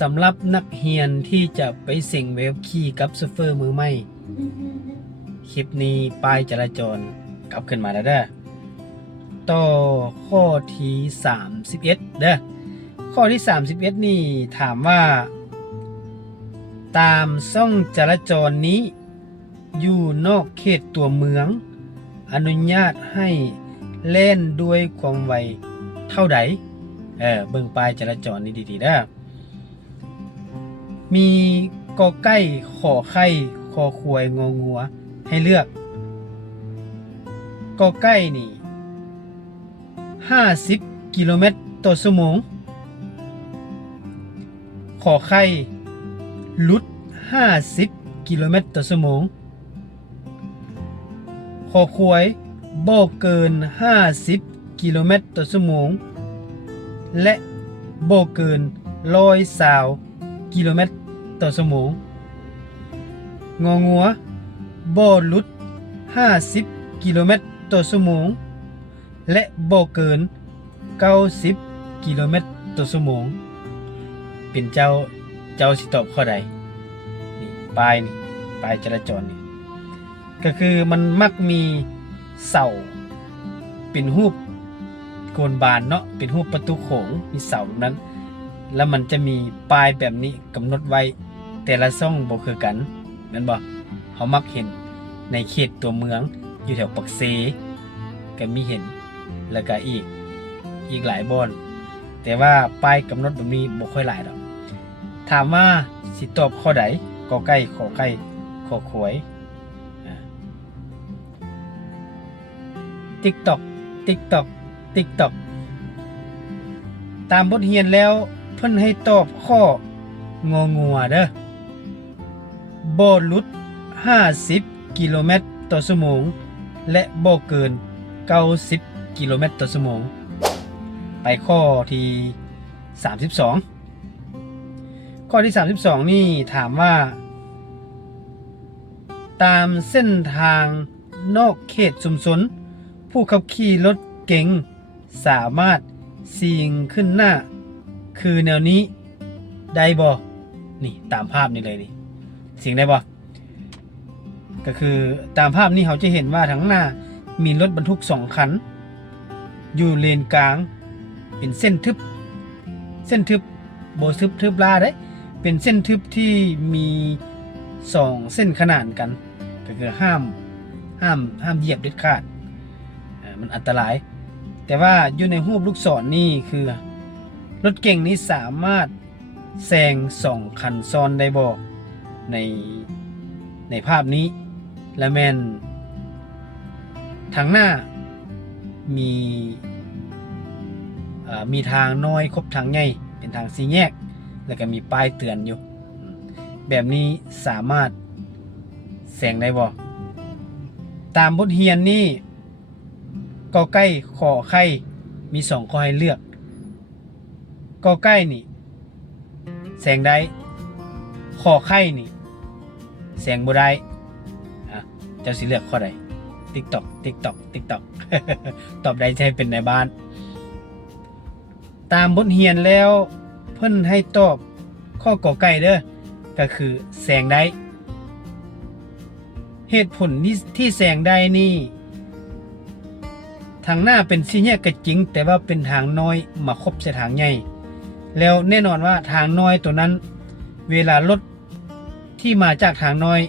สำหรับนักเรียนที่จะไปเสี่ยงเวฟขี่กับโชเฟอร์มือใหม่คลิปนี้ป้ายจราจรกลับขึ้นมาแล้วเด้อต่อข้อที่31เด้อข้อที่31นี่ถามว่าตามช่องจราจรนี้อยู่นอกเขตตัวเมืองอนุญาตให้เล่นด้วยความไวเท่าใดเบิ่งป้ายจราจรนี้ดีๆเด้อมีกอไก่ขอไข่คอควายงองัวให้เลือกกอไก่นี่50กิโลเมตรต่อชั่วโมงขอไข่ลุด50กิโลเมตรต่อชั่วโมงขอควายบ่เกิน50กิโลเมตรต่อชั่วโมงและบ่เกิน120กิโลเมตรต่อชั่วโมงงองัวบ่หลุด50กิโลเมตรต่อชั่วโมงและบ่เกิน90กิโลเมตรต่อชั่วโมงเป็นเจ้าสิตอบข้อใดนี่ป้ายจราจรนี่ก็คือมันมักมีเสาเป็นรูปโกนบานเนาะเป็นรูปประตูโขงมีเสาแบบนั้นแล้วมันจะมีป้ายแบบนี้กำหนดไว้แต่ละช่องบ่คือกันแม่นบ่เขามักเห็นในเขตตัวเมืองอยู่แถวปักเซก็มีเห็นแล้วก็อีกหลายบ่อนแต่ว่าป้ายกำหนดแบบนี้บ่ค่อยหลายดอกถามว่าสิตอบข้อใดกอไก่ขอไข่ขอขวย TikTok ตามบทเรียนแล้วเพิ่นให้ตอบข้ององัวเด้อบ่หลุด50กิโลเมตรต่อชั่วโมงและบ่เกิน90กิโลเมตรต่อชั่วโมงไปข้อที่32ข้อที่32นี่ถามว่าตามเส้นทางนอกเขตชุมชนผู้ขับขี่รถเก๋งสามารถสิ่งขึ้นหน้าคือแนวนี้ได้บ่นี่ตามภาพนี้เลยนี่สิ่งได้บ่ก็คือตามภาพนี้เขาจะเห็นว่าทั้งหน้ามีรถบรรทุก2คันอยู่เลนกลางเป็นเส้นทึบบ่ทึบลาได้เป็นเส้นทึบที่มี2เส้นขนานกันก็คือห้ามเหยียบเด็ดขาดมันอันตรายแต่ว่าอยู่ในรูปลูกศรนี่คือรถเก่งนี้สามารถแซง2คันซ้อนได้บ่ในภาพนี้และแม่นทางหน้ามีทางน้อยครบทางใหญ่เป็นทางสี่แยกแล้วก็มีป้ายเตือนอยู่แบบนี้สามารถแซงได้บ่ตามบทเรียนนี่กอไก่ขอไข่มี2ข้อให้เลือกกอไก่นี่แซงได้ขอไข่นี่แซงบ่ได้เจ้าสิเลือกข้อใด TikTok ตอบได้ใช่เป็นในบ้านตามบทเรียนแล้วเพิ่นให้ตอบข้อกอไก่เด้อก็คือแซงได้เหตุผลที่แซงได้นี่ทางหน้าเป็นสี่แยกก็จริงแต่ว่าเป็นทางน้อยมาครบเส้นทางใหญ่แล้วแน่นอนว่าทางน้อยตัวนั้นเวลารถที่มาจากทางน้อย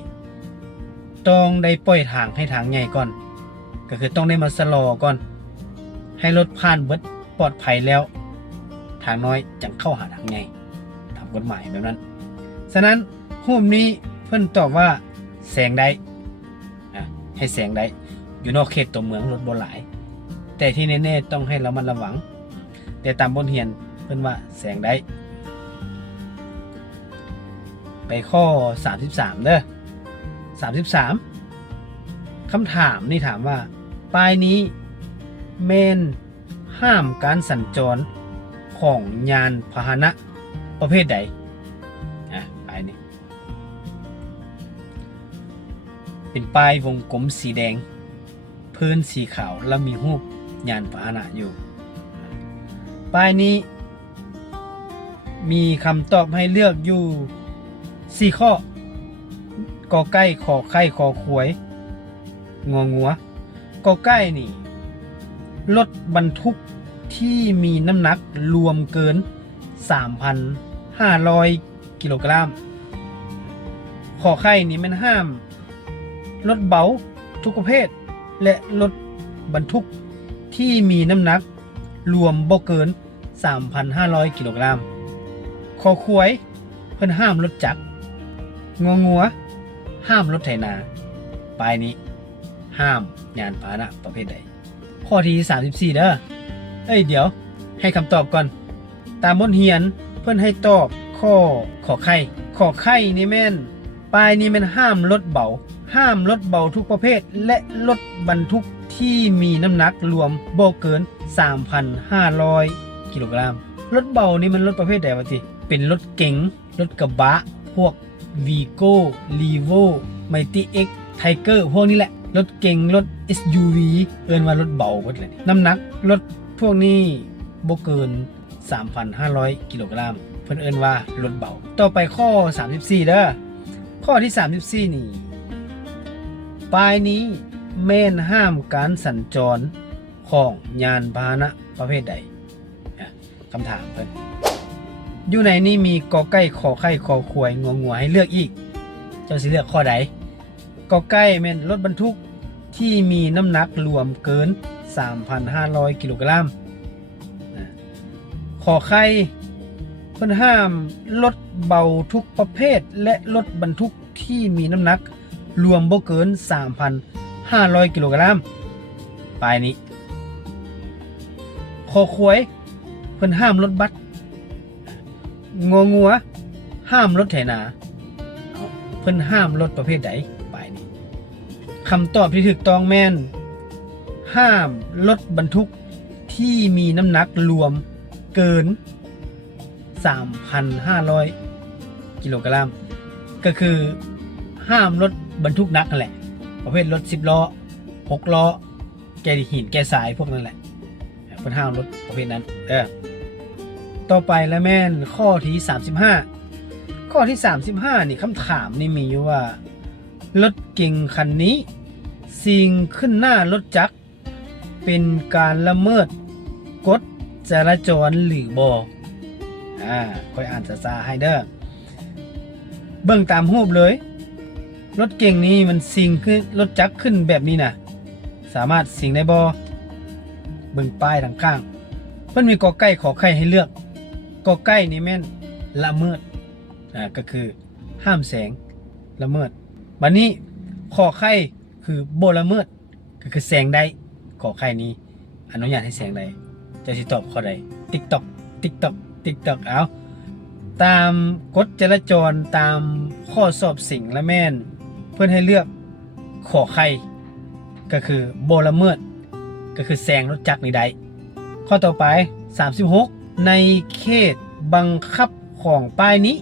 ต้องได้ปล่อยทางให้ทางใหญ่ก่อนก็คือต้องได้มาสะลอก่อนให้รถผ่านเบิดปลอดภัยแล้วทางน้อยจังเข้าหาทางใหญ่ตามกฎหมายแบบนั้นฉะนั้นรูปนี้เพิ่นตอบว่าแซงได้ให้แซงได้อยู่นอกเขตตัวเมืองรถบ่หลายแต่ที่แน่ๆต้องให้ระมัดระวังแต่ตามบทเรียนเพิ่นว่าแซงได้ไปข้อ33เด้อ33คำถามนี่ถามว่าป้ายนี้แม่นห้ามการสัญจรของยานพาหนะประเภทใดป้ายนี้เป็นป้ายวงกลมสีแดงพื้นสีขาวและมีรูปยานพาหนะอยู่ป้ายนี้ มีคำตอบให้เลือกอยู่4ข้อกอไก่ขอไข่ขอขวยงองัวกอไก่นี่รถบรรทุกที่มีน้ำหนักรวมเกิน 3,500 กิโลกรัมขอไข่นี่มันห้ามรถเบาทุกประเภทและรถบรรทุกที่มีน้ำหนักรวมบ่เกิน 3,500 กิโลกรัมขอขวยเพิ่นห้ามรถจักรงองัวห้ามรถไถนาปลายนี้ห้ามยานพาหนะประเภทใดข้อที่34เด้อเดี๋ยวให้คำตอบก่อนตามบทเรียนเพิ่นให้ตอบข้อขอไข่ขอไข่นี่แม่นปลายนี้แม่นห้ามรถเบาห้ามรถเบาทุกประเภทและรถบรรทุกที่มีน้ำหนักรวมบ่เกิน 3,500 กิโลกรัมรถเบานี่มันรถประเภทใดวะติเป็นรถเก๋งรถกระบะพวก Vigo Levo Mighty X Tiger พวกนี้แหละรถเก๋งรถ SUV เอิ้นว่ารถเบาหมดเลยน้ำหนักรถพวกนี้บ่เกิน 3,500 กิโลกรัมเพิ่นเอิ้นว่ารถเบาต่อไปข้อ34เด้อข้อที่34นี่ปลายนี้แม่นห้ามการสัญจรของยานพาหนะประเภทใดคำถามเพิ่นอยู่ในนี้มีกอไก่ขอไข่ขอขวยงองัวให้เลือกอีกเจ้าสิเลือกข้อใดกอไก่แม่นรถบรรทุกที่มีน้ำหนักรวมเกิน 3,500 กิโลกรัมขอไข่เพิ่นห้ามรถเบาทุกประเภทและรถบรรทุกที่มีน้ำหนักรวมบ่เกิน 3,500 กิโลกรัมปลายนี้ขอขวยเพิ่นห้ามรถบัสงองัวห้ามรถไถนาเพิ่นห้ามรถประเภทใดปลายนี้คำตอบที่ถูกต้องแม่นห้ามรถบรรทุกที่มีน้ำหนักรวมเกิน 3,500 กิโลกรัมก็คือห้ามรถบรรทุกหนักนั่นแหละประเภทรถ10ล้อ6ล้อแกหินแกสายพวกนั้นแหละเพิ่นห้ามรถประเภทนั้นต่อไปแล้วแม่นข้อที่35ข้อที่35นี่คำถามนี่มีอยู่ว่ารถเก๋งคันนี้สิ่งขึ้นหน้ารถจักรเป็นการละเมิดกฎจราจรหรือบ่ค่อยอ่านช้าๆให้เด้อเบิ่งตามรูปเลยรถเก๋งนี้มันสิ่งขึ้นรถจักรขึ้นแบบนี้น่ะสามารถสิ่งได้บ่เบิ่งป้ายทางข้างเพิ่นมีกอไก่ขอไข่ให้เลือกกอไก่นี่แม่นละเมิดก็คือห้ามแสงละเมิดบัดนี้ขอไข่คือบ่ละเมิดก็คือแสงได้ขอไข่นี้อนุญาตให้แสงได้จะสิตอบข้อใด TikTok TikTok TikTok เอาตามกฎจราจรตามข้อสอบสิ่งและแม่นเพื่อนให้เลือกขอไข่ก็คือบ่ละเมิดก็คือแซงรถจักรนี่ได้ข้อต่อไป36ในเขตบังคับของป้ายนี้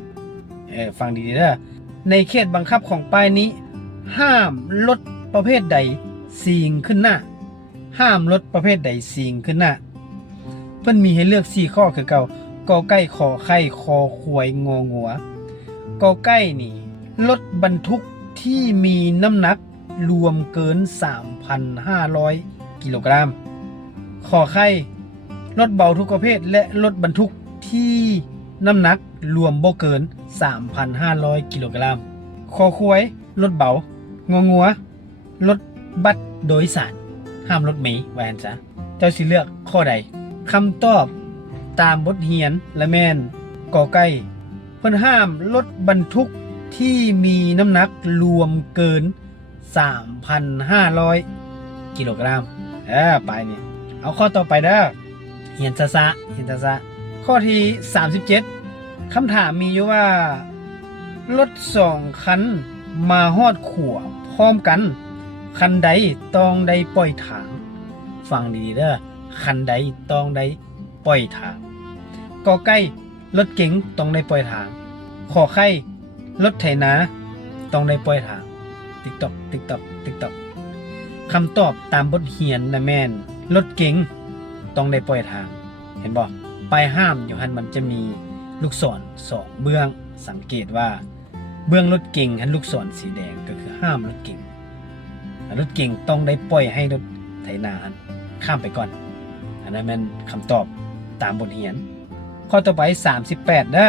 ฟังดีๆเด้อในเขตบังคับของป้ายนี้ห้ามรถประเภทใดสิ่งขึ้นหน้าห้ามรถประเภทใดสิ่งขึ้นหน้าเพิ่นมีให้เลือก4ข้อคือเก่ากอไก่ขอไข่คอขวยงองัวกอไก่นี่รถบรรทุกที่มีน้ำหนักรวมเกิน 3,500 กิโลกรัมขอไข่รถเบาทุกประเภทและรถบรรทุกที่น้ำหนักรวมบ่เกิน 3,500 กิโลกรัมขอขวยรถเบางองัวรถบัสโดยสารห้ามรถเมล์ว่าหั่นซะเจ้าสิเลือกข้อใดคำตอบตามบทเรียนและแม่นกอไก่เพิ่นห้ามรถบรรทุกที่มีน้ำหนักรวมเกิน 3,500 กิโลกรัมไปนี่เอาข้อต่อไปเด้อเรียนซะข้อที่37คำถามมีอยู่ว่ารถ2คันมาฮอดขัวพร้อมกันคันใดต้องได้ปล่อยทางฟังดีๆเด้อคันใดต้องได้ปล่อยทางกอไก่รถเก๋งต้องได้ปล่อยทางขอไข่รถไถนาต้องได้ปล่อยทาง TikTok TikTok TikTok คำตอบตามบทเรียนนะแม่นรถเก๋งต้องได้ปล่อยทางเห็นบ่ป้ายห้ามอยู่หั่นมันจะมี ลูกศร2เบื้องสังเกตว่าเบื้องรถเก๋งอันลูกศรสีแดงก็คือห้ามรถเก๋งรถเก๋งต้องได้ปล่อยให้รถไถนาข้ามไปก่อนอันนั้นมันคำตอบตามบทเรียนข้อต่อไป38นะ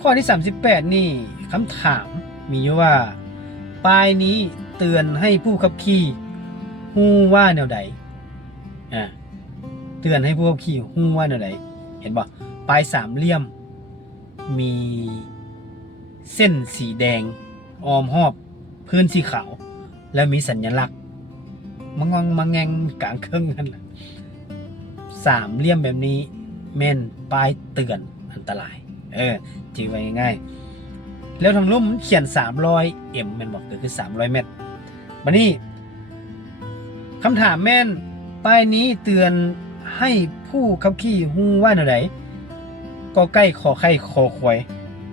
ข้อที่38นี่คำถามมีอยู่ว่าป้ายนี้เตือนให้ผู้ขับขี่ฮู้ว่าแนวใดเตือนให้ผู้ขับขี่ฮู้ว่าแนวใดเห็นบ่ป้ายสามเหลี่ยมมีเส้นสีแดงอ้อมรอบพื้นสีขาวและมีสัญลักษณ์มังแงงกลางครึ่งนั่นแหละสามเหลี่ยมแบบนี้แม่นป้ายเตือนอันตรายจือไว้ง่ายๆแล้วทางลุ่มเขียน300 m แม่นบอกก็คือ300 เมตรบัดนี้คำถามแม่นป้ายนี้เตือนให้ผู้ขับขี่ฮู้ว่าแนวใดกอไก่ขอไข่คอควาย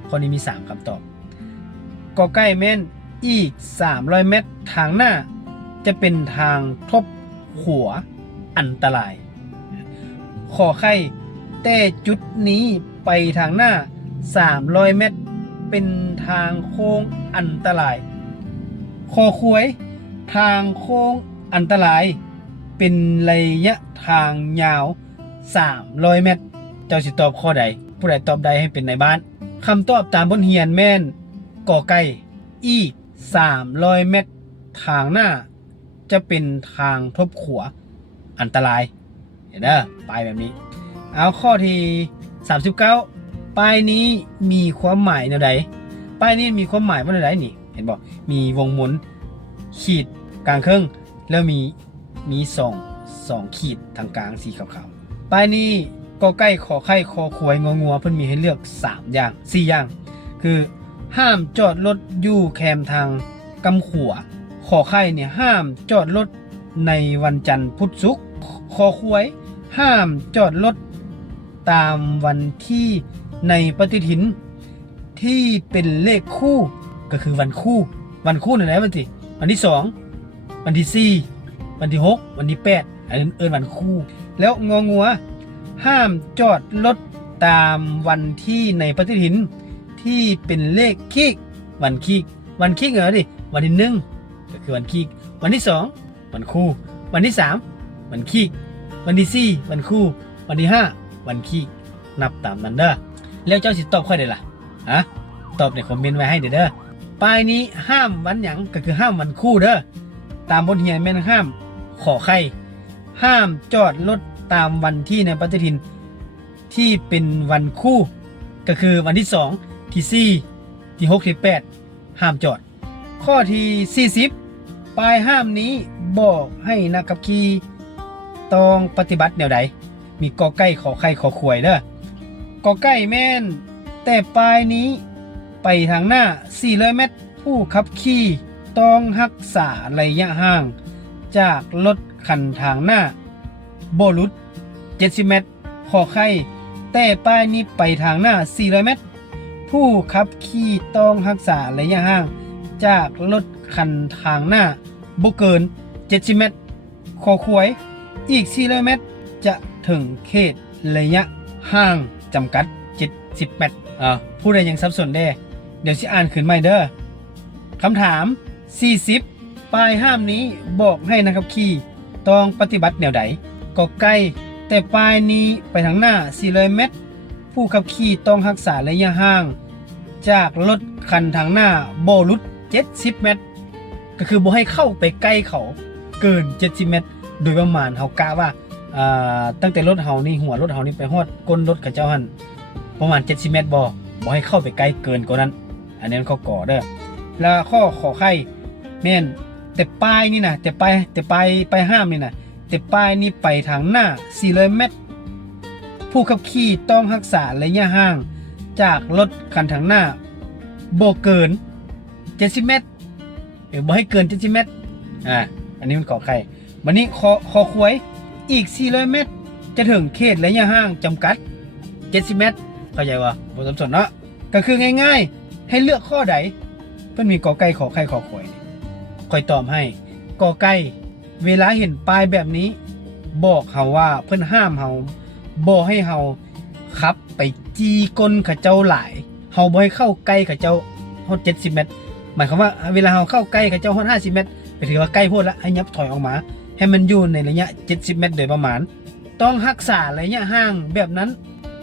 ข้อนี้มี3คำตอบกอไก่แม่นอีก300 เมตรทางหน้าจะเป็นทางทบขัวอันตรายขอไข่แต่จุดนี้ไปทางหน้า300 เมตรเป็นทางโค้งอันตรายคอควายทางโค้งอันตรายเป็นระยะทางยาว300 เมตรเจ้าสิตอบข้อใดผู้ใดตอบใดให้เป็นในบ้านคำตอบตามบทเรียนแม่นกอไก่อีก300 เมตรทางหน้าจะเป็นทางทบขัวอันตรายเห็นเด้อป้ายแบบนี้เอาข้อที่39ป้ายนี้มีความหมายแนวใดป้ายนี้มีความหมายว่าแนวใดนี่เห็นบ่มีวงหมุนขีดกลางครึ่งแล้วมี2ขีดทางกลางสีขาวๆป้ายนี้กอไก่ขอไข่คอควายงองัวเพิ่นมีให้เลือก3อย่าง4อย่างคือห้ามจอดรถอยู่แคมทางกำขัวขอไข่เนี่ยห้ามจอดรถในวันจันทร์พุธศุกร์คอควายห้ามจอดรถตามวันที่ในปฏิทินที่เป็นเลขคู่ก็คือวันคู่ไหนวันที่วันที่2วันที่4วันที่6วันที่8อันนั้นวันคู่แล้วงองัวห้ามจอดรถตามวันที่ในปฏิทินที่เป็นเลขคีกวันคีกเหรอดิวันที่1ก็คือวันคีกวันที่2วันคู่วันที่3วันคีกวันที่4วันคู่วันที่5วันคีกนับตามนั้นเด้อแล้วเจ้าสิตอบข้อใดล่ะตอบในคอมเมนต์ไว้ให้เด้อป้ายนี้ห้ามวันหยังก็คือห้ามวันคู่เด้อตามบทเรียนแม่นห้ามขอไข่ห้ามจอดรถตามวันที่ในปฏิทินที่เป็นวันคู่ก็คือวันที่2ที่4ที่6ที่8ห้ามจอดข้อที่40ป้ายห้ามนี้บอกให้นักขับขี่ต้องปฏิบัติแนวใดมีกอไก่ขอไข่ขอควายเด้อกอไก่แม่นแต่ป้ายนี้ไปทางหน้า400 เมตรผู้ขับขี่ต้องรักษาระยะห่างจากรถคันทางหน้าบ่หลุด70 เมตรขอไข่แต่ป้ายนี้ไปทางหน้า400 เมตรผู้ขับขี่ต้องรักษาระยะห่างจากรถคันทางหน้าบ่เกิน70 เมตรขอควายอีก400 เมตรจะถึงเขตระยะห่างจำกัด70 เมตรผู้ใดยังสับสนเดี๋ยวสิอ่านขึ้นใหม่เด้อคำถาม40ป้ายห้ามนี้บอกให้นักขับขี่ต้องปฏิบัติแนวใดกอไก่แต่ป้ายนี้ไปทางหน้า400 เมตรผู้ขับขี่ต้องรักษาระยะห่างจากรถคันทางหน้าบ่หลุด70 เมตรก็คือบ่ให้เข้าไปใกล้เขาเกิน70 เมตรโดยประมาณเฮากะว่าตั้งแต่รถเฮานี่หัวรถเฮานี่ไปฮอดก้นรถเขาเจ้าหั่นประมาณ70 เมตรบ่ให้เข้าไปใกล้เกินกว่านั้นอันนี้เขาก่อเด้อแล้วข้อขอไข่แม่นแต่ป้ายนี่นะแต่ป้ายห้ามนี่นะแต่ป้ายนี่ไปทางหน้า400 เมตรผู้ขับขี่ต้องรักษาระยะห่างจากรถคันทางหน้าบ่เกิน70 เมตรบ่ให้เกิน70 เมตรอันนี้มันขอไข่บัดนี้คอควายอีก400 เมตรจะถึงเขตระยะห่างจำกัด70 เมตรเข้าใจบ่บ่สับสนเนาะก็คือง่ายๆให้เลือกข้อใดเพิ่นมีกอไก่ขอไข่ขอควายค่อยตอบให้กอไก่เวลาเห็นป้ายแบบนี้บอกเฮาว่าเพิ่นห้ามเฮาบ่ให้เฮาขับไป จีกลเขาเจ้าหลายเฮาบ่ให้เข้าใกล้เขาเจ้าฮอด70 เมตรหมายความว่าเวลาเฮาเข้าใกล้เขาเจ้าฮอด50 เมตรก็ถือว่าใกล้โพดละให้ยับถอยออกมาให้มันอยู่ในระยะ70 เมตรโดยประมาณต้องรักษาระยะห่างแบบนั้น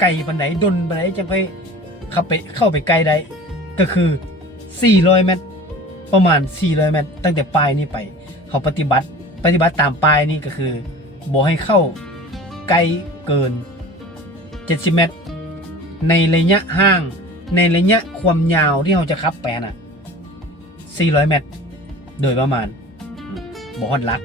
ไกลปานใดดนปานใดจังค่อยเข้าไปใกล้ได้ก็คือ400 เมตรประมาณ400 เมตรตั้งแต่ปลายนี้ไปเขาปฏิบัติตามปลายนี้ก็คือบ่ให้เข้าไกลเกิน70 เมตรในระยะห่างในระยะความยาวที่เราจะขับไปน่ะ400 เมตรโดยประมาณบ่ฮอดลัก